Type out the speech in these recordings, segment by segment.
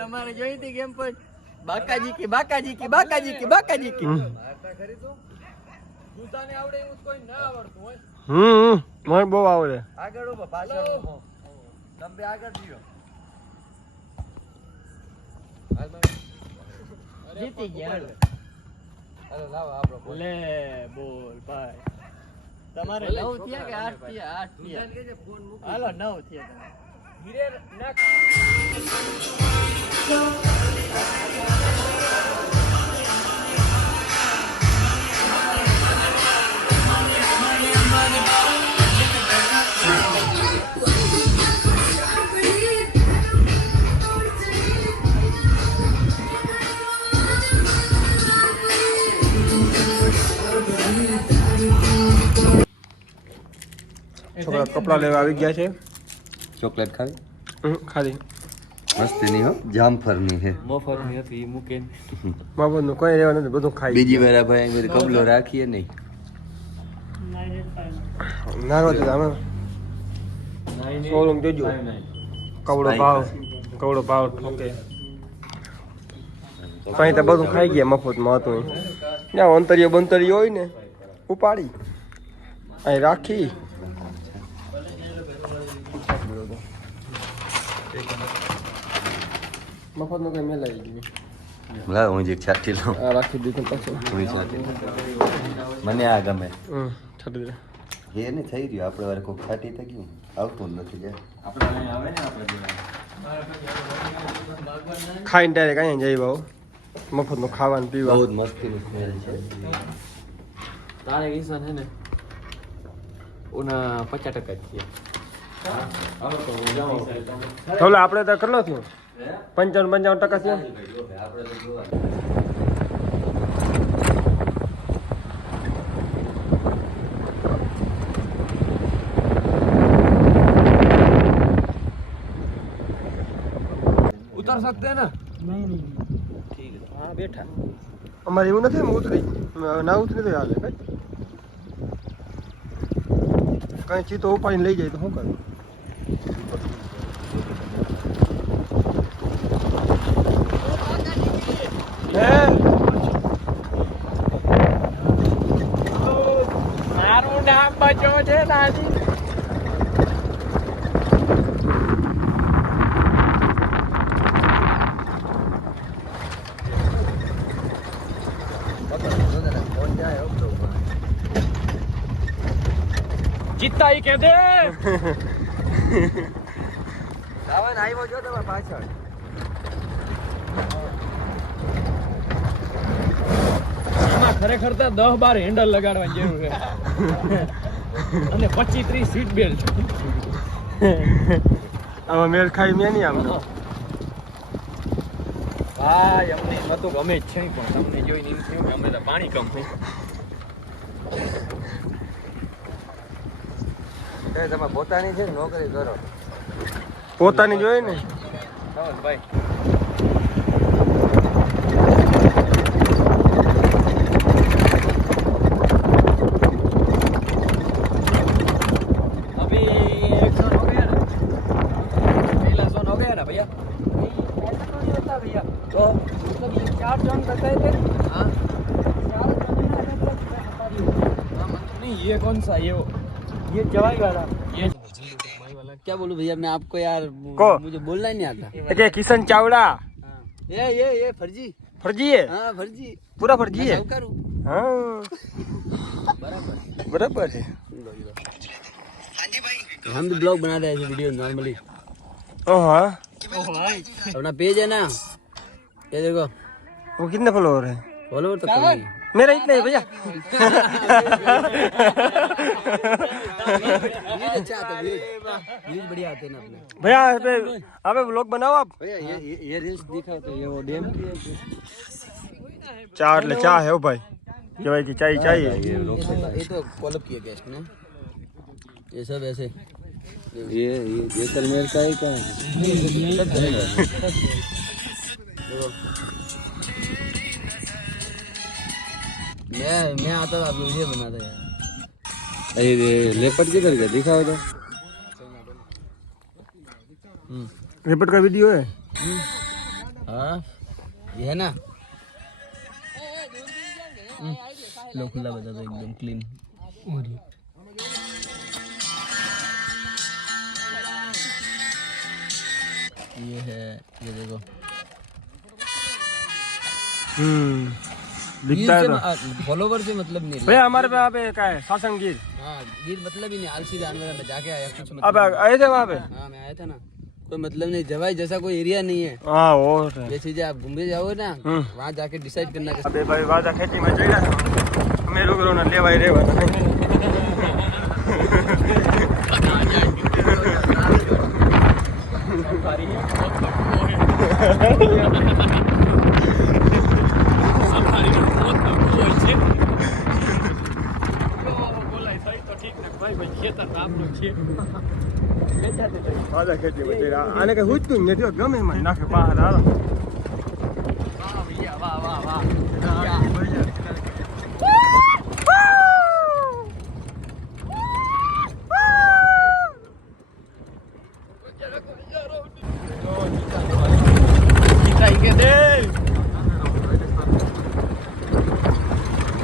તમારે જોઈ હતી કેમ પણ બાકાજી કી બાકાજી કી બાકાજી કી બાકાજી કી વાર્તા કરી તો દૂતાને આવડે એવું કોઈ ના આવડતું હોય મને બહુ આવડે આગળ ઉભો પાછળ ઉભો તમે આગળ જીઓ જીતી ગયા હાલો લાવો આપણો લે બોલ ભાઈ તમારે 9 થયા કે 8 થયા 8 થયા હાલો 9 થયા હીરે નાખ છોકરા કપડા લેવા આવી ગયા છે ચોકલેટ ખાવી ખાલી મસ્તી ની હો જામફરની હે મોફરની હતી મૂકે બાબતનું કોઈ લેવા નથી બધું ખાઈ બીજી વાર ભાઈ મેરે કબલો રાખીએ નહીં નાનો છે આમાં સોલમ જોજો કવડો ભાવ ઓકે કઈ તો બધું ખાઈ ગયા મફતમાં હતું ત્યાં અંતરિયો બંતરિયો હોય ને ઉપાડી અહીં રાખી મફતનું કઈ મેલાઈ ગયું લા હું જે છાટી લઉં આ રાખી દીધું પાછું હું છાટી મને આ ગમે છાટી દે એ ને થઈ રહ્યું આપણે વારે કોઈ છાટી થઈ ગયું આવતું જ નથી જાય ખાઈને ડાયરેક્ટ અહીંયા જઈ બાબુ મફતનું ખાવાનું પીવા બહુ જ મસ્તીની સ્મેલ છે તારે કિસાન હે ને ઉના 50% થયા થોડું આપણે તો કેટલો થયો 55 થયો उतर सकते हैं ना नहीं ठीक है हाँ बैठा અમારે એવું નથી ને ઉતરી ના ઉતરી તો હાલે કઈ ચીતો ઉપાડીને લઈ જાય તો શું કરું મારું નામ બચો છે નાની જીતતા ही કહે દે આવા આવ્યો જો તમારા પાછળ આમાં ખરેખર તો 10-12 હેન્ડલ લગાડવાની જરૂર છે અને 25-30 સીટ બેલ્ટ આમાં મેળ ખાઈ મેં નહીં આમ ભાઈ અમને તો ગમે જ છે પણ તમને જોઈને એમ થયું કે અમે તો પાણી કમ થઈ તમે પોતાની છે નોકરી કરો પોતાની જોઈએ ને ભાઈ अभी 1 जोन हो गया ना पहला जोन हो गया ना भैया ऐसा तो नहीं होता भैया तो मतलब ये 4 जोन बताए थे हाँ 4 जोन है ना बता रही हूँ हाँ मतलब नहीं ये कौन सा ये जवाई वाला ये क्या बोलूं भैया मैं आपको यार मुझे बोलना ही नहीं आता अच्छा किशन चावड़ा ये फर्जी फर्जी है हाँ फर्जी पूरा फर्जी है करूँ हाँ बराबर है हम भी ब्लॉग बना रहे हैं वीडियो नॉर्मली ओ हाँ अपना पेज है ना ये देखो वो कितने फॉलोअर है फॉलोवर तो कम ही मेरा इतना ही भैया अच्छा आता है व्यूज बढ़िया आते हैं ना अपने भैया अबे व्लॉग बनाओ आप भैया ये रील्स दिखा तो ये वो डैम चार ले चाय है ओ भाई जो है कि चाय चाहिए ये तो कॉलअप किया गेस्ट ने ये सब ऐसे ये तलमेर का ही क्या है मैं आता था वीडियो बनाता यार ये लेपर्ड किधर गया दिखाओ तो रिपोर्ट का वीडियो है हाँ ये है ना लो खुला बता दो एकदम क्लीन ये है ये देखो दिखता है तो फॉलोवर से मतलब नहीं भैया हमारे पे यहाँ पे क्या है शासन गिर हाँ गिर मतलब ही नहीं आलसी जानवर है मैं जाके आया कुछ अब मतलब आए थे वहाँ पे हाँ मैं आया था ना कोई मतलब नहीं जवाई जैसा कोई एरिया नहीं है हाँ वो है ये चीजें आप घूमने जाओगे ना वहाँ जाके डिसाइड करना कि अबे भाई वादा खेती में जई रहा हमें रोक रो ना लेवाई रेवा વાદા ખેતી માં જઈ રહ્યા આને કઈ હુજતું નથી ગમે એમાં નાખે બહાર હાલો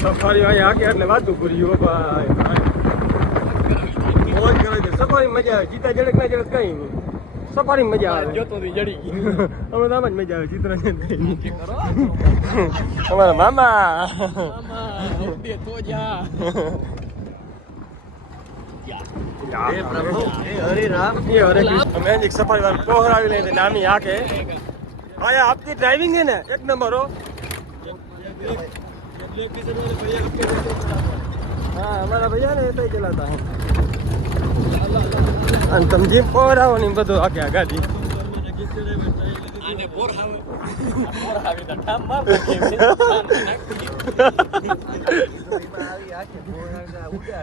સફારી અહીંયા આગે એટલે વાતું પૂરી હો ભાઈ મોજ કરે છે સફારી મજા આવે જીતા જડક ના જડક કઈ નહીં સફારી મજા આવે જોતો જડી ગઈ અમે તો આમ જ મજા આવે ચિત્ર અમારા મામા તો જા हरे कृष्ण मैं एक सफारी वाले कोहरावी लेते नामी आके आया आपकी ड्राइविंग है ना एक नंबर हो हाँ हमारा भैया ने ऐसा ही चलाता है तुम जिम कोहराव नहीं बदो आके गाड़ी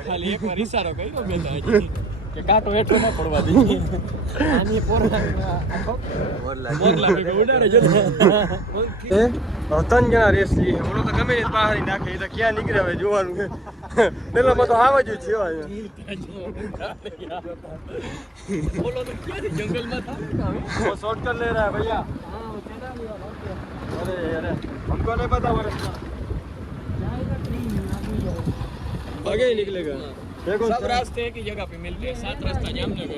ખાલી એક વાર ઈશારો કર્યો મેં કે કાંટો હેઠો ન પડવા દે આની ઉડાડે જો ત્રણ જણા રેસ લઈએ ઓલો તો ગમે તે બહાર નાખે એ તો ક્યાં નીકળે હવે જોવાનું પેલા માં તો આવા જ છે બોલો તો ક્યાં જંગલમાં वो शॉर्टकट ले रहा है भैया अरे अरे हमको नहीं पता वो रास्ता आगे ही निकलेगा देखो सब रास्ते एक ही जगह पे मिलते हैं 7 रास्ता जामनगर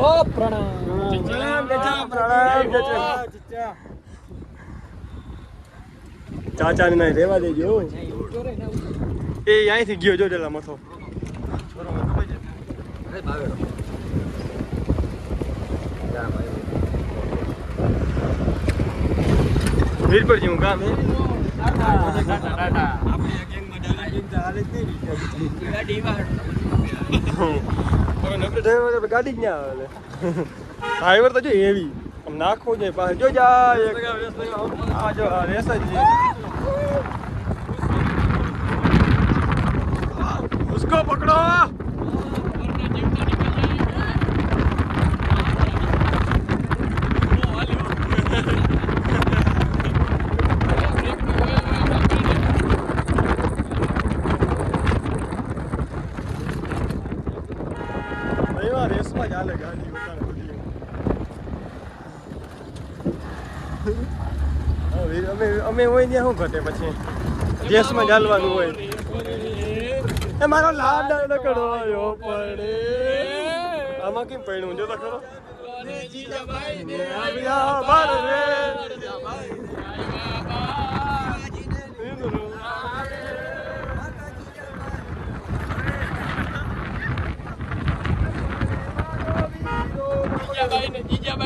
ओ प्रणाम चाचा ने नहीं रेवा देजो ए यहीं થી ગયો જો ડેલા મથો અરે ભાવેડો વીરપુર જેવું ગામ હે ગાડી જ ના આવે ડ્રાઈવર તો જો હેવી આમ નાખવું જોઈએ પાસે જો જાય આ જો આ રેસ જ उसको पकड़ो रेस में जा गाड़ी અમે હોય ત્યાં શું ઘટે પછી દેશમાં ચાલવાનું હોય એ મારો લાડ કડવાયો પડે આમાં કેમ પડ્યું જો તો ખરો જીજાબાઈ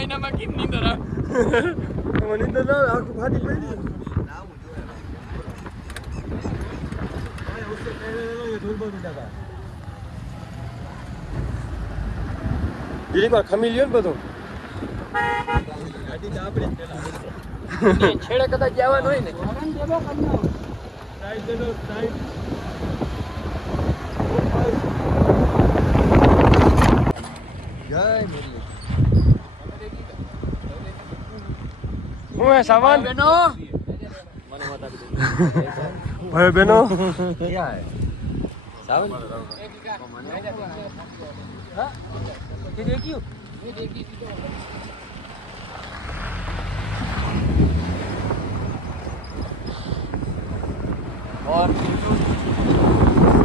ના માં કેમ નીંદર નીંદર ના આખું ફાટી પડી જીરીક ખમી લ્યો ને બધું છેડે કદાચ જવાનું હોય ને હું હે સાવાન બેનો ભાઈ બેનો क्या है सावन हाँ ये देखियो और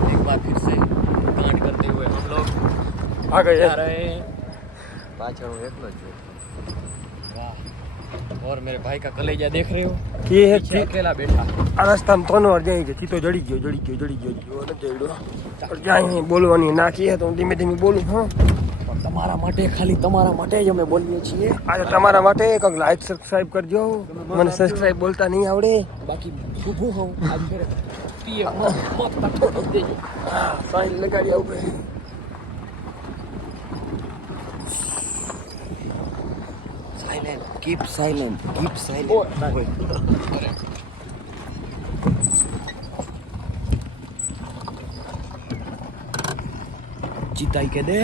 एक बार फिर से कांड करते हुए हम लोग आ गए जा रहे हैं पाछड़ में एकलो जो वाह और मेरे भाई का कलेजा देख रहे हो કે હે पीछे अकेला बैठा આ રસ્તામાં ત્રણ વાર જાય છે ચીતો જડી ગયો જો નથી જડ્યો પણ ક્યાંય બોલવાની ના કહે તો હું ધીમે ધીમે બોલું હા પણ તમારા માટે ખાલી તમારા માટે જ અમે બોલીએ છીએ આજે તમારા માટે કંઈક લાઈક સબસ્ક્રાઇબ કરજો મને સબસ્ક્રાઇબ બોલતા નહીં આવડે બાકી ઊભું હોઉં આજ ફેર પીએ મત તક દેજો સાઈન લગાડી આવું સાયલેન્ટ કીપ સાયલેન્ટ જીતાઈ કે દે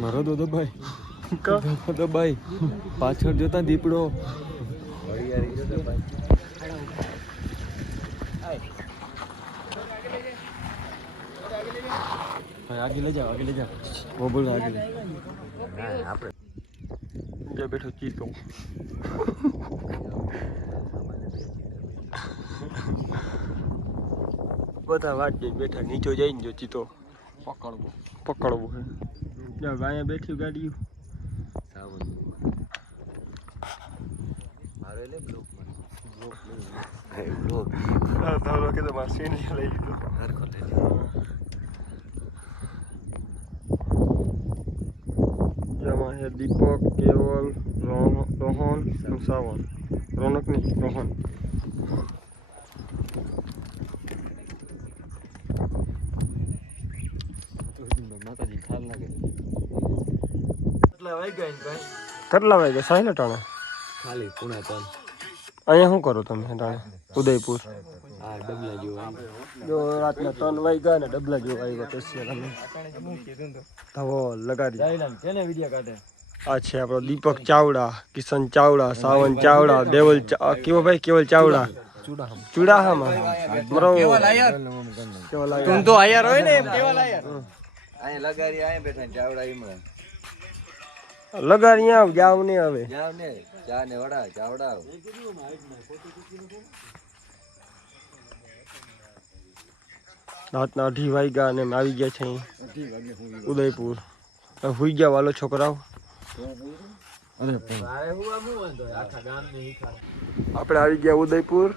મારો તો દબાઈ દબાઈ પાછળ જોતા દીપડો આગે લઈ જાઓ ઓ બોલો આગે લઈ જે બેઠો ચીતો બધા વાત જઈ બેઠા નીચો જઈને જો ચીતો પકડવો હે જ્યાં અહીંયા બેઠી ગાડી કે તો માસી લઈ લીધો જેમાં છે દીપક કેવલ રોહન સાવન રોનક નહીં રોહન માતાજી ખાર લાગે કેટલા વાગે સાહેબ ટાણે ખાલી પુણે તન અહીંયા શું કરો તમે ટાણે ઉદયપુર આ ડબલા જેવો જો રાતના 3 વાગ્યા ને ડબલા જેવા આવ્યા પછી તમે ધવો લગાડી કેને વિડિયો કાઢે આ છે આપણો દીપક ચાવડા કિશન ચાવડા સાવન ચાવડા દેવલ કેવો ભાઈ કેવલ ચાવડા ચુડાહામાં મરો કેવલ આયર તું તો આયર હોય ને કેવલ આયર અહીંયા લગાડી અહીંયા બેઠા ચાવડા ઈમણા લગાડી આવ જાવ ને હવે જાવ ને ચા ને વડા ચાવડા રાતના 2:30 વાગ્યા અને અમે આવી ગયા છે ઉદયપુર હુઈ ગયા વાલો છોકરાઓ આપણે આવી ગયા ઉદયપુર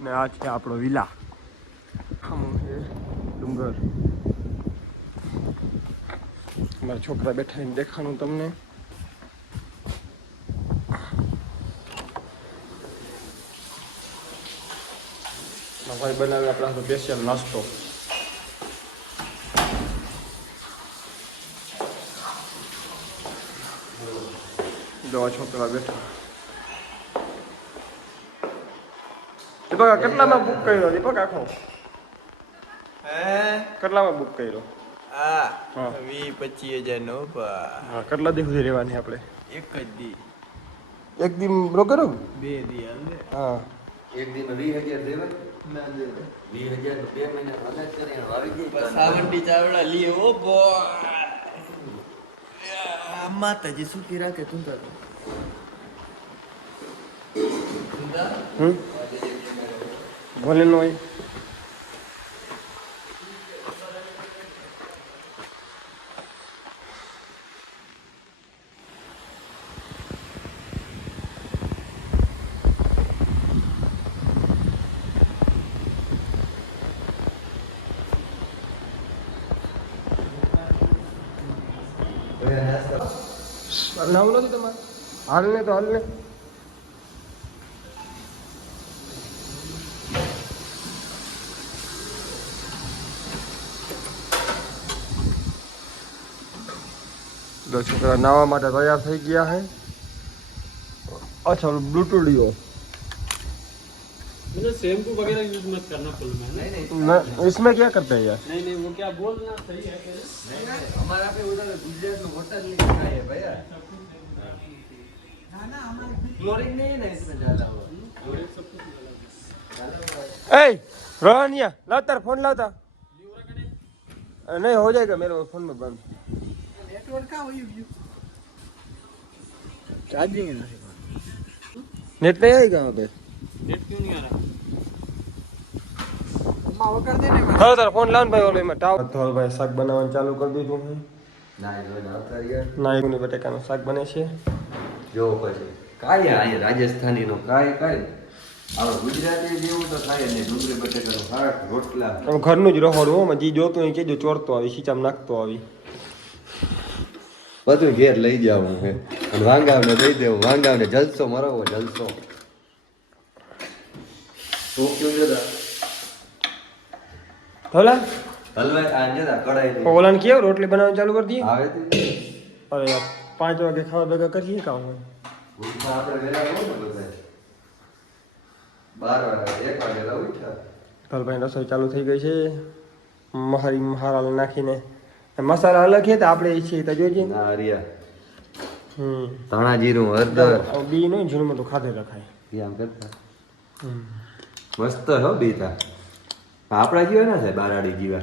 ને આ છે આપણો વિલા ડુંગર મારા છોકરા બેઠા દેખાણું તમને ભાઈ બનાવે આપણા સ્પેશિયલ નાસ્તો જો છોકરા બેઠા દીપક કેટલામાં બુક કર્યો દીપક આખો કેટલામાં બુક કર્યો હા હા 20-25 નો હા કેટલા દિવસ સુધી રહેવાની આપણે એક જ દી એક દિન રોકેરો 2 દી હાલે હા એક દિન 20,000 દેવા ના દે 20,000 2 મહિના અનાજ કરી આવી ગઈ સાવંડી ચાવડા લીએ ઓ બોય આ માતાજી સુખી રાખે તું તો ભલે નો હોય નામ નથી તમારે હાલ ને તો હાલ ને છોકરા નાવા માટે તૈયાર થઈ ગયા છે अच्छा ब्लूटूथ लियो मैंने शैम्पू वगैरह यूज मत करना फुल में नहीं इसमें क्या करते हैं यार नहीं वो क्या बोलना सही है क्या हमारा पे उधर गुजरात में होटल नहीं दिखा है भैया क्लोरीन नहीं है ना इसमें ज्यादा हुआ ए रोहनिया लाता फोन लाता नहीं हो जाएगा मेरे फोन में बंद ચાર્જિંગ નથી नेट नहीं आएगा वहाँ पे नेट क्यों नहीं आ रहा વગર દે ને हाँ तारा फोन लान भाई ओले में टाव तो भाई શાક બનાવવાનું ચાલુ કરી દીધું છે ના જો આવતા યાર નાયકની બટેકાનું શાક બને છે જો પછી કાંઈ અહીંયા રાજસ્થાનીનો કાંઈ હવે ગુજરાતી જેવું તો થાય નહીં ડુંગળી બટેકાનું શાક રોટલા આમ ઘરનું જ રહોડું હો જી જોતું હોય કેજો ચોરતો આવી ખીચામ નાખતો આવી બધું ઘેર લઈ જાવું છે અને વાંગાવને દઈ દેવું વાંગાવને જલસો મરાવો જલસો તો ક્યું જતા ભલા હલવાઈ આ જતા કડાઈ ઓલાને કેવ રોટલી બનાવવાનું ચાલુ કરી દઈએ આવે તે અરે યાર 5 વાગે ખાવા ભેગા કરીએ કામ હોય ઉઠવા આપણે વેલા હોય ને બધા 12 વાગે 1 વાગે ઉઠ્યા ભલભાઈ રસોઈ ચાલુ થઈ ગઈ છે મહારી મહારાલ નાખીને મસાલા અલગ છે તો આપણે એ છીએ તો જોઈજે ના હરિયા ધાણા જીરું હળદર બી નહીં ઝીણું મોટું ખાધે રખાય આમ કરતા મસ્ત હો બીતા આપણા જીવા ના થાય બારાડી જીવા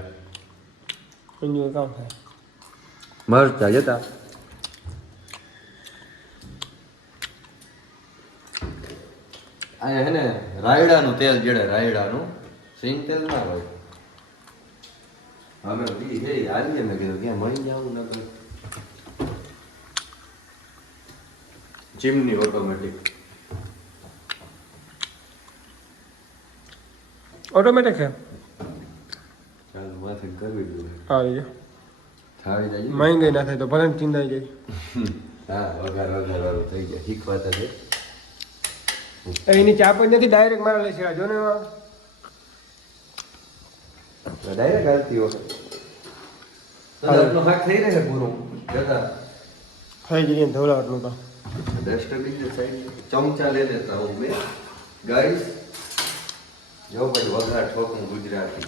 એનું કામ થાય મરતા જતા અહીંયા હે ને રાયડાનું તેલ જડે રાયડાનું સિંગ તેલ ના હોય અમે બી હે આવીએ મેં કીધું ક્યાં મળી જાવું નકર ચીમની ઓટોમેટિક ઓટોમેટિક છે ચાલ માથે કરવી જોઈએ આવી ગયો થાવી જાય મહેંગાઈ ના થાય તો ભલે ચિંતાઈ જાય હા વઘાર વાળું થઈ ગયા શીખવાતા છે એની ચાપ જ નથી ડાયરેક્ટ મારા લે છે જો ને ડાયરેક્ટ હાલતી હોય હાથ થઈ રહે પૂરું જતા થઈ જઈએ ધોલાવટનું તો ડસ્ટબિન સાઈડ ચમચા લઈ લેતા હું મેં ગાઈસ જો ભાઈ વઘાર ઠોકું ગુજરાતી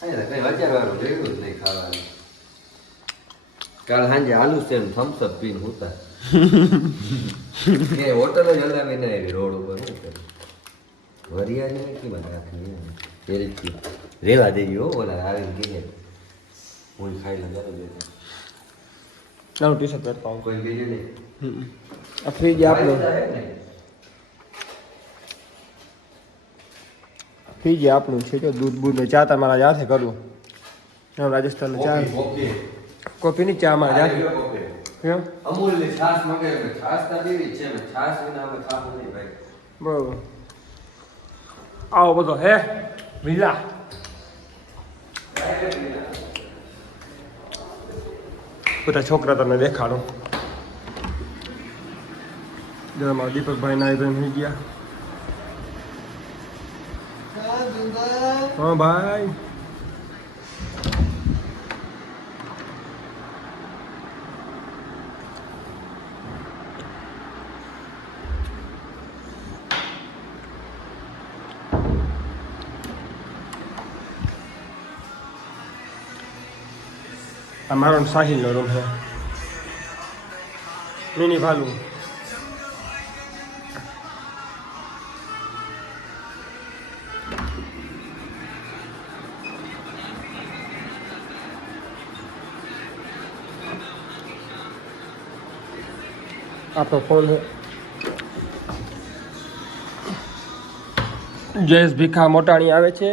અહીંયા કઈ વિચારવાનું જોયું જ નહીં ખાવાનું કાલ સાંજે આલુ સેમ થમ્સ અપ પીને હોતા એ હોટલ જ હલાવી ના આવી રોડ ઉપર શું કરે વરિયાની કિંમત રાખવી પેલીથી રેવા દેવી હો ઓલા આવીને કીધે હું ખાઈ લગાવી દેતો નાનું ટી શર્ટ પહેરતા હું કોઈ કીધે નહીં આ ફ્રીજ આપણું ફ્રીજ આપણું છે કે દૂધ બૂધ ને ચા તમારા જાતે કરવું એમ રાજસ્થાનની ચા કોફીની ચા મારા જાતે કેમ અમૂલની છાશ મંગાવી છાશ તો દેવી છે મેં છાશ વિના અમે ખાવું નહીં ભાઈ બરોબર આવો બધો હે વિલા બધા છોકરા તમને દેખાડો જો મારા દીપકભાઈ ના આવી થઈ ગયા હા ભાઈ हमारा साहिल नो रूम है मिनी भालू आपका फोन है जयेश भीखा मोटाणी आवे छे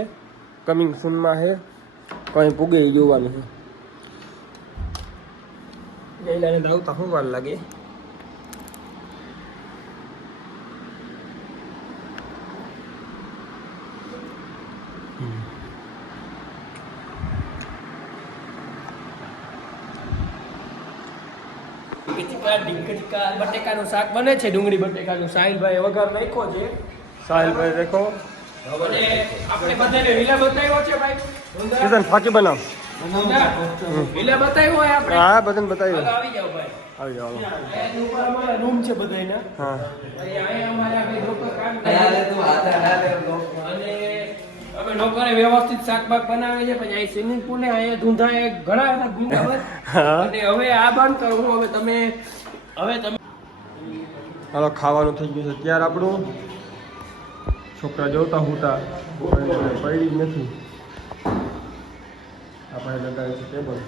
कमिंग सून में है कहीं पुगे जोवानुं है ગયેલાને દાવતા શું વાર લાગે બટેકાનું શાક બને છે ડુંગળી બટેકાનું સાહિલભાઈ વઘાર નાખ્યો છે સાહિલભાઈ દેખો આપણે બધાને વિલા બતાવ્યો છે ભાઈ કિશન ફાકી બનાવ એટલે બતાવ્યું હોય આપણે હા બધાને બતાવ્યું. હાલો, આવી જાઓ ભાઈ આવી જાઓ. અહીંયા ઉપર અમારા રૂમ છે બધાયના હા અહીંયા અમારા બે લોકો કામ કરે અરે તું હાથે હાથે લો. અને અમે લોકોને વ્યવસ્થિત શાકભાગ બનાવે છે પછી અહીં સ્વિમિંગ પુલ ને અહીંયા ધૂંધા ઘણા હતા ગુંગાવર હા અને હવે આ બંધ કરું હવે તમે હાલો ખાવાનું થઈ ગયું છે ત્યાર આપણું. છોકરા જોતા હુતા પડી જ નથી. આપણે લગાવ્યું છે ટેબલ.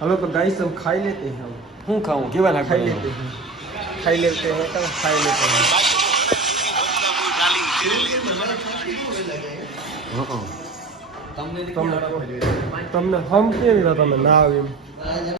हेलो तो गाइस हम खाई लेते हैं. हम હું ખાવું કેવા લાગે खाई लेते हैं. खाई लेते हैं तो खाई लेते हैं. તમને હમ કેવી રીતે તમે ના આવી